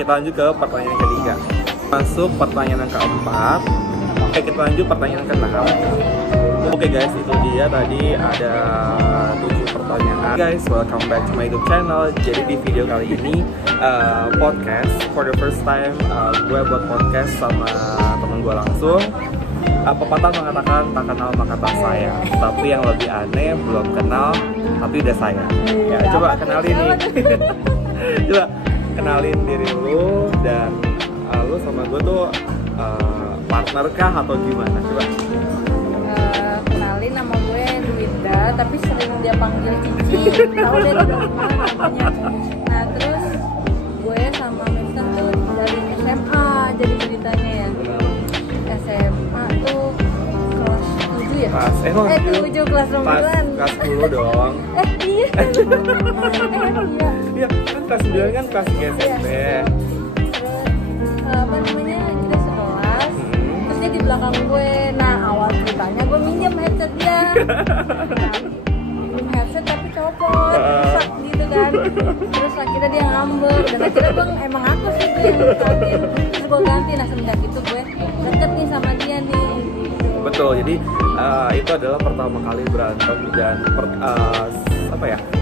kita lanjut ke pertanyaan ketiga. Masuk pertanyaan yang keempat. Oke, kita lanjut pertanyaan keenam. Oke guys, itu dia tadi ada 7 pertanyaan. Guys, welcome back to my YouTube channel. Jadi di video kali ini podcast for the first time, gue buat podcast sama temen gue langsung. Pepatah mengatakan tak kenal maka tak sayang. Tapi yang lebih aneh, belum kenal tapi udah sayang. Ya, coba kenalin nih. Coba kenalin diri lu dan lu sama gue tuh partner kah atau gimana? Coba. Kenalin, nama gue Duinda, tapi sering dia panggil Cici. Tahu deh udah kenal namanya. Nah terus gue sama Mister tuh dari SMA, jadi ceritanya ya. SMA tuh kelas 7 ya? Kelas 7 kelas 9. Kelas 10 dong. Iya. Iya, kan kelas 9 kan kelas SMP. Apa namanya, kita sekelas, terus dia di belakang gue. Nah awal ceritanya gue minjem headset dia. Nah, minjem headset tapi copot, rusak gitu kan. Terus akhirnya dia ngambek, dan akhirnya gue emang aku sih gue yang ngikatin. Terus gue ganti, nah semenjak itu gue deket nih sama dia nih. Betul, jadi itu adalah pertama kali berantem dan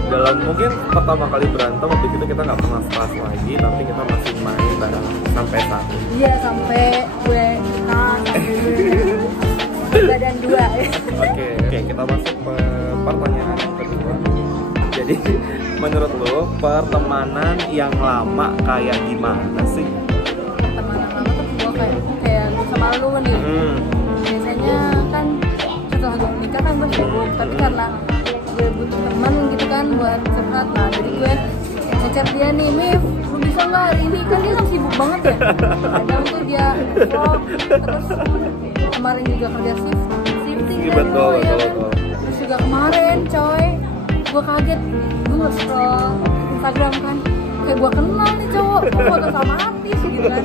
dalam mungkin pertama kali berantem waktu itu kita nggak pernah sekelas lagi, tapi kita masih main bareng sampai saat ini. Iya, sampai gue badan 2. Oke, kita masuk ke pertanyaan yang kedua. Jadi menurut lo pertemanan yang lama kayak gimana sih? Pertemanan lama tuh gue kayak gue sama lu nih. Biasanya kan setelah gue menikah kan gue sibuk, tapi karena gue butuh teman gitu kan buat curhat. Nah jadi gue ngechat dia nih, Mif, lu bisa nggak hari ini? Kan dia kan sibuk banget ya. Kadang tuh dia vlog, terus kemarin juga kerja shifting kan. Betul. Terus juga kemarin coy, gue kaget, gue nge-scroll Instagram kan, kayak gue kenal nih cowok, gue foto sama artis gitu kan.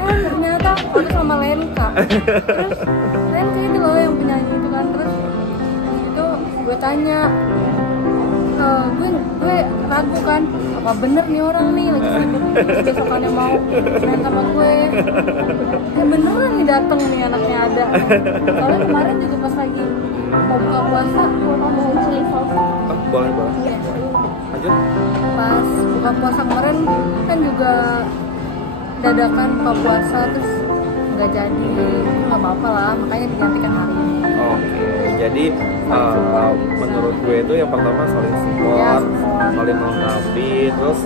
Ternyata foto sama Lenka. Terus Lenka ini loh yang penyanyi itu kan. Terus itu gue tanya, gue ragu kan, apa bener nih orang nih lagi sibuk besokannya mau main sama gue. Beneran nih dateng nih anaknya ada. Soalnya kemarin juga pas lagi mau buka puasa, gue mau chili sauce. Boleh. Iya. Lanjut. Pas buka puasa kemarin kan juga dadakan buka puasa, terus nggak jadi, nggak apa-apa lah, makanya digantikan hari ini. Oke, jadi menurut gue itu yang pertama saling support, saling melengkapi, terus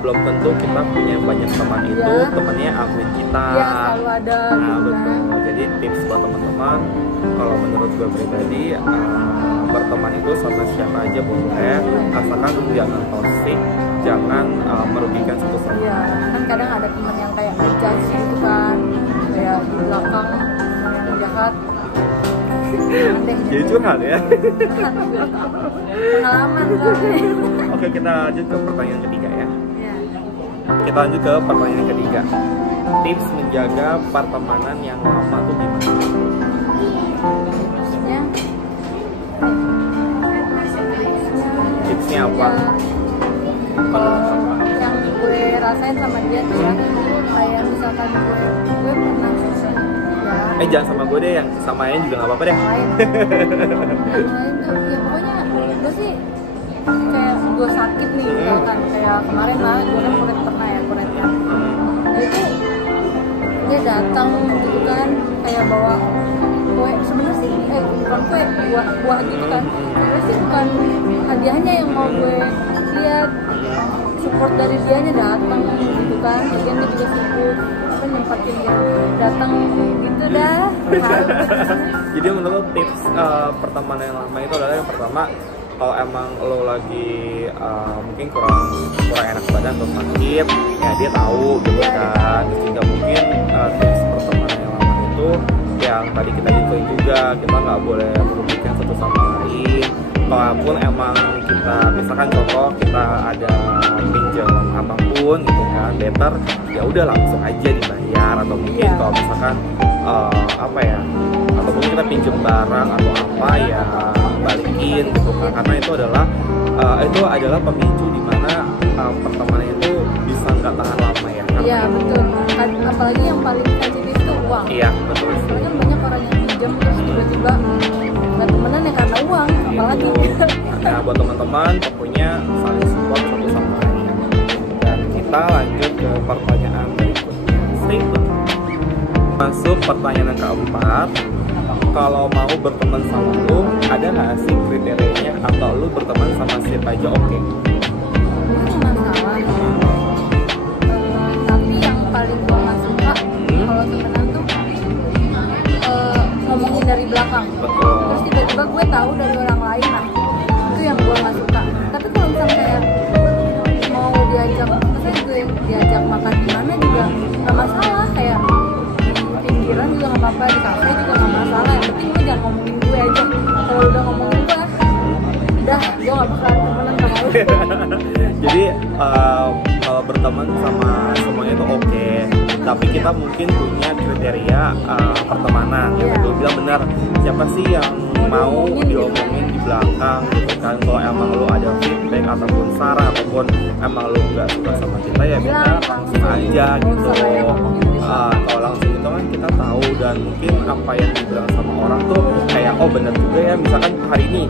belum tentu kita punya banyak teman itu temannya amin kita. Iya, selalu ada. Nah betul. Jadi tips buat teman-teman, kalau menurut gue pribadi berteman itu sama siapa aja boleh, asalkan jangan toxic, jangan merugikan satu sama lain. Iya, kan kadang ada teman yang kayak ngejudge gitu kan, kayak di belakang yang jahat. Jadi curhat ya. Pengalaman soalnya. Oke, kita lanjut ke pertanyaan ketiga ya. Iya. Kita lanjut ke pertanyaan ketiga. Tips menjaga pertemanan yang lama tuh gimana? Tipsnya apa? Yang gue rasain sama dia tuh ya, kayak misalkan gue pernah ya. Jangan sama gue deh, yang samain juga nggak apa-apa deh. Yang lain tuh ya pokoknya gue sih kayak gue sakit nih misalkan kayak kemarin lah, gue kan pernah ya kuretnya. Nah itu dia datang gitu kan, kayak bawa kue, sebenarnya sih bukan kue, buah gitu kan. Sebenarnya sih bukan hadiahnya yang mau gue lihat, support dari dianya datang gitu kan. Lagian dia juga sibuk, apa nyempatin dia datang gitu dah. Jadi menurut tips pertemanan yang lama itu adalah yang pertama, kalau emang lo lagi mungkin kurang enak badan atau sakit, ya dia tahu gitu kan. Terus juga mungkin tips pertemanan yang lama itu yang tadi kita infoin juga, kita nggak boleh merugikan satu sama lain. Kalaupun emang kita, misalkan contoh kita ada pinjam apapun gitu kan, better ya udah langsung aja dibayar, atau mungkin kalau misalkan ataupun kita pinjam barang atau apa ya balikin gitu kan, karena itu adalah pemicu dimana pertemanan itu bisa nggak tahan lama kan? Iya betul. Apalagi yang paling sensitif itu uang. Iya betul. Soalnya kan banyak orang yang pinjam terus tiba-tiba nggak temenan ya karena uang, apalagi. Nah buat teman-teman pokoknya saling support satu sama lain. Dan kita lanjut ke pertanyaan berikutnya. Stay tune. Masuk pertanyaan yang keempat. Kalau mau berteman sama lu, ada nggak sih kriterianya atau lu berteman sama siapa aja oke? Itu masalah. Tapi yang paling gue nggak suka kalau temenan tuh ngomongin dari belakang. Betul. Terus tiba-tiba gue tahu dari orang lain, nah itu yang gue nggak suka. Tapi kalau misalnya kayak mau diajak, misalnya gue diajak makan di mana juga nggak masalah, kayak di pinggiran juga nggak apa-apa, di kafe juga nggak masalah. Yang penting gue jangan ngomongin gue aja. Kalau udah ngomongin gue, udah gue nggak bakalan temenan sama lu. Jadi kalau berteman sama semuanya itu oke, tapi kita mungkin punya kriteria pertemanan yang betul bilang benar. Siapa sih yang mau diomongin di belakang gitu kan? Kalau emang lu ada feedback ataupun saran ataupun emang lu nggak suka sama kita ya biar langsung aja gitu. Kalau langsung itu kan kita tahu dan mungkin apa yang dibilang sama orang tuh kayak oh benar juga ya. Misalkan hari ini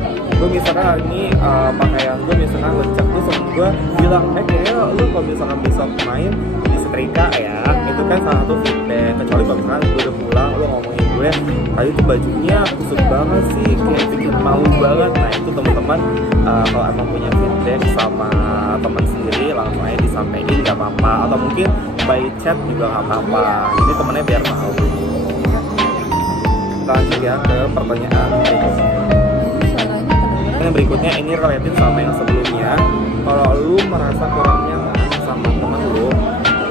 pakaian gue misalkan lecek tuh sama gue bilang kayaknya lu kalau misalkan besok main di setrika ya, itu kan salah satu feedback. Kecuali kalau misalkan gue udah pulang lu ngomongin gue tadi tuh bajunya kusut banget sih, kayak bikin malu banget. Nah itu teman-teman kalau emang punya feedback sama teman sendiri langsung aja disampaikan nggak apa-apa, atau mungkin by chat juga nggak apa-apa. Jadi temennya biar tahu. Lanjut ya ke pertanyaan berikutnya. Yang berikutnya ini related sama yang sebelumnya. Kalau lu merasa kurang nyaman sama teman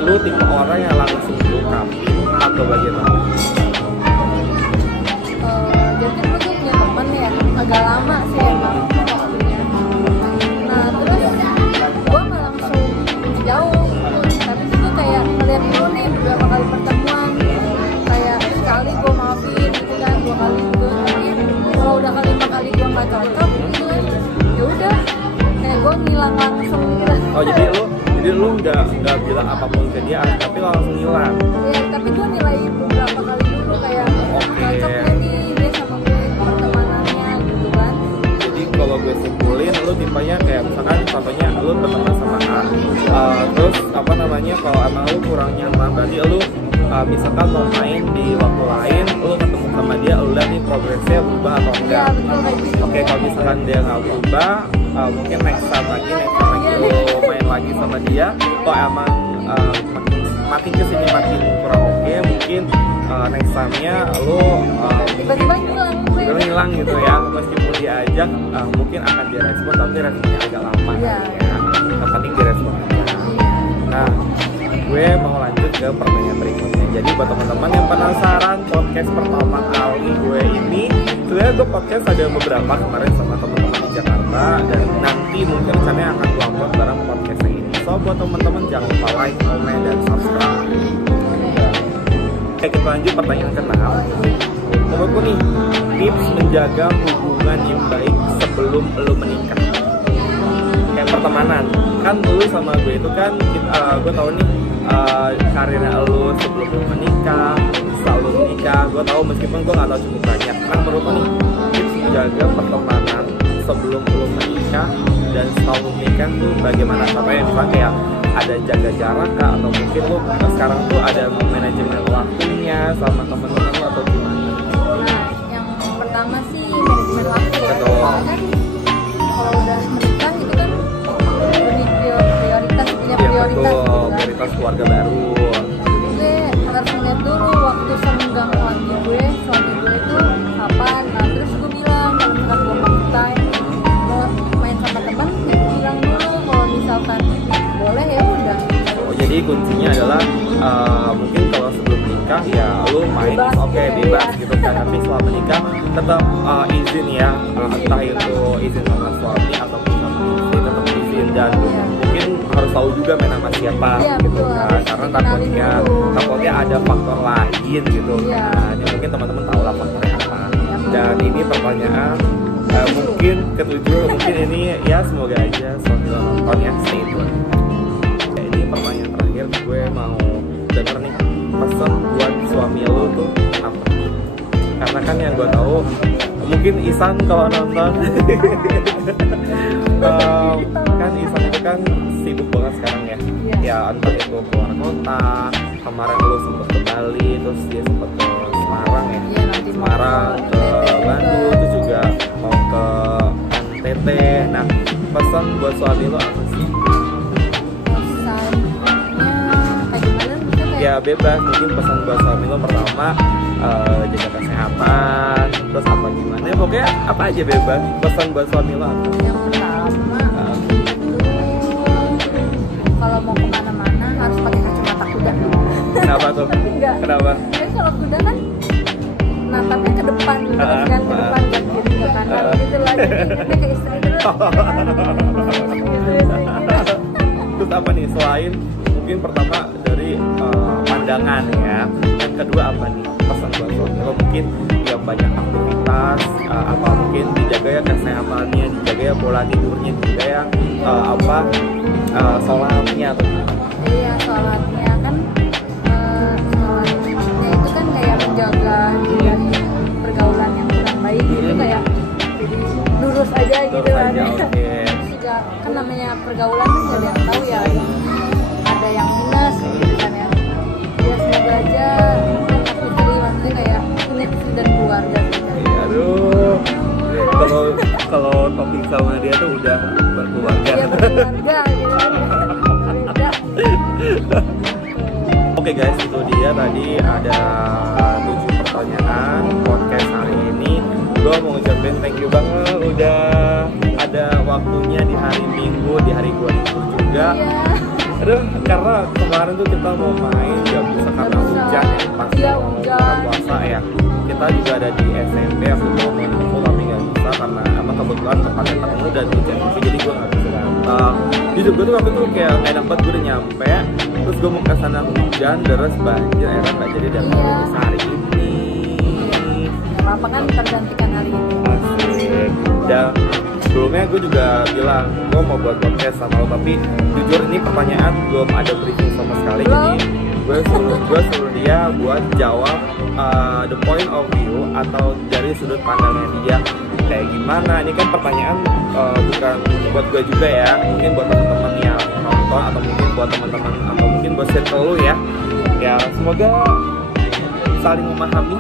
lu tipe orang yang langsung ungkapin atau bagaimana? Jadi gue tuh punya temen ya, agak lama sih emang waktunya. Nah terus gue nggak langsung jauh, tapi gue kayak ngeliat dulu nih beberapa kali pertemuan. Kayak sekali gue maafin gitu kan, 2 kali gue tapi kalau udah kali 5 kali gue nggak cocok gitu kan, ya udah kayak gue ngilang langsung gitu. Oh jadi lu nggak bilang apapun ke dia tapi langsung ngilang? Iya, tapi gue nilai beberapa kali dulu kayak cocok gak nih dia sama gue pertemanannya gitu kan. Jadi kalau gue simpulin lu tipenya kayak misalkan contohnya lu berteman sama A, terus apa namanya kalau emang lu kurang nyaman berarti lu misalkan mau main di waktu lain, lu ketemu sama dia, lu lihat nih progresnya berubah atau enggak. Iya betul kayak gitu. Oke, kalau misalkan dia nggak berubah, mungkin next time lagi lu main lagi sama dia. Kalau emang makin kesini makin kurang oke, mungkin next time-nya lu Tiba-tiba hilang gitu ya. Meskipun diajak, mungkin akan direspon, tapi responnya agak lama. Iya. Ya. Yang penting direspon aja. Nah, gue mau lanjut ke pertanyaan berikutnya. Jadi buat teman-teman yang penasaran podcast pertama kali gue ini, sebenarnya gue podcast ada beberapa kemarin sama teman-teman di Jakarta, dan nanti mungkin rencananya akan gue upload bareng podcast yang ini. So buat teman-teman jangan lupa like, komen, dan subscribe. Oke, kita lanjut pertanyaan ke-6. Menurutku nih, tips menjaga hubungan yang baik sebelum lo menikah. Kayak pertemanan, kan lu sama gue itu kan gue tahu nih karirnya lu sebelum lu menikah, selalu menikah, gue tahu meskipun gue nggak tahu cukup banyak. Nah menurut lu nih tips menjaga pertemanan sebelum lu menikah dan setelah lu menikah tuh bagaimana? Contohnya misalnya kayak ada jaga jarak kah, atau mungkin lu sekarang tuh ada manajemen waktunya sama temen-temen lu atau gimana? Nah yang pertama sih manajemen waktu ya. Betul. Soalnya kan kalau udah menikah itu kan prioritas punya prioritas gitu kan. Prioritas keluarga baru. Jadi gue harus ngeliat dulu waktu senggang lagi gue, suami gue itu kapan. Nah terus gue bilang kalau misalkan gue mau time mau main sama teman, ya gue bilang dulu. Kalau misalkan boleh ya udah. Oh, jadi kuncinya adalah mungkin kalau sebelum nikah ya lu main Bebas, oke, bebas gitu kan, tapi setelah menikah tetap izin ya, entah itu izin sama suami ataupun sama istri, tetap izin, dan mungkin harus tahu juga main sama siapa gitu betul, kan, karena takutnya ada faktor lain gitu kan. Ya, mungkin teman-teman tahu lah faktornya apa. Dan ini pertanyaan mungkin ketujuh, mungkin ini ya semoga aja sambil nonton ya, stay tune. Ini pertanyaan terakhir terakhir gue mau denger nih pesan buat suami lo tuh apa? Karena kan yang gue tahu mungkin Isan kalau nonton kan Isan itu kan sibuk banget sekarang ya. Ya entah itu keluar kota, kemarin lo sempet ke Bali, terus dia sempet ke Semarang ya. Semarang ke Bandung, terus juga mau ke NTT. Nah, pesan buat suami lo apa sih? Ya bebas, mungkin pesan buat suami lo pertama jaga kesehatan, terus apa gimana ya, pokoknya apa aja bebas. Pesan buat suami lo apa? Yang pertama kalau mau kemana-mana harus pakai kacamata kuda. Kenapa tuh? Enggak. Kenapa? Jadi kalau kuda kan natapnya ke depan terus kan, ke depan kan kiri ke kanan gitu lah, jadi ingatnya ke istri terus. Terus apa nih, selain mungkin pertama dari pandangan ya, yang kedua apa nih pesan buat suami lo? Mungkin ya banyak aktivitas, apa mungkin dijaga ya kesehatannya, dijaga ya pola tidurnya, dijaga ya sholatnya atau gimana? Iya, sholatnya kan sholatnya itu kan kayak menjaga dari pergaulan yang kurang baik gitu, kayak jadi lurus aja gitu kan. Terus juga kan namanya pergaulan kan gak ada yang tahu ya, ada yang minus gitu kan ya. Ya semoga aja istri maksudnya kayak ini istri dan keluarga gitu. Aduh, kalau topik sama dia tuh udah berkeluarga. Iya, berkeluarga gitu kan. Beda. Oke guys, itu dia tadi ada 7 pertanyaan podcast hari ini. Gue mau ngucapin thank you banget udah ada waktunya di hari Minggu, di hari gue libur juga. Iya. Aduh, karena kemarin tuh kita mau main gak bisa karena hujan ya, pas buka puasa ya. Kita juga ada di SMP, aku mau ngumpul tapi gak bisa karena emang kebetulan tempatnya penuh dan hujan, jadi gue gak bisa datang. Hidup gue tuh waktu itu kayak enak banget, gue udah nyampe, terus gue mau kesana hujan, terus banjir, akhirnya gak jadi datang hari ini. Apa kan tergantikan hari ini. Asik. Dan sebelumnya gue juga bilang gue mau buat podcast sama lo, tapi jujur ini pertanyaan belum ada briefing sama sekali. Jadi gue suruh dia buat jawab the point of view atau dari sudut pandangnya dia kayak gimana. Ini kan pertanyaan bukan buat gue juga ya, mungkin buat teman-teman yang nonton atau mungkin buat teman-teman atau mungkin buat circle lo ya. Ya semoga saling memahami.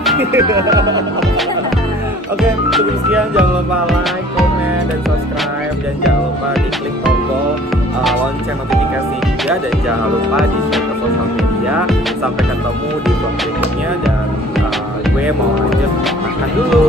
Oke, cukup sekian. Jangan lupa like, comment, dan subscribe, dan jangan lupa diklik tombol lonceng notifikasi juga, dan jangan lupa di share ke sosial media. Sampai ketemu di vlog berikutnya, dan gue mau lanjut makan dulu.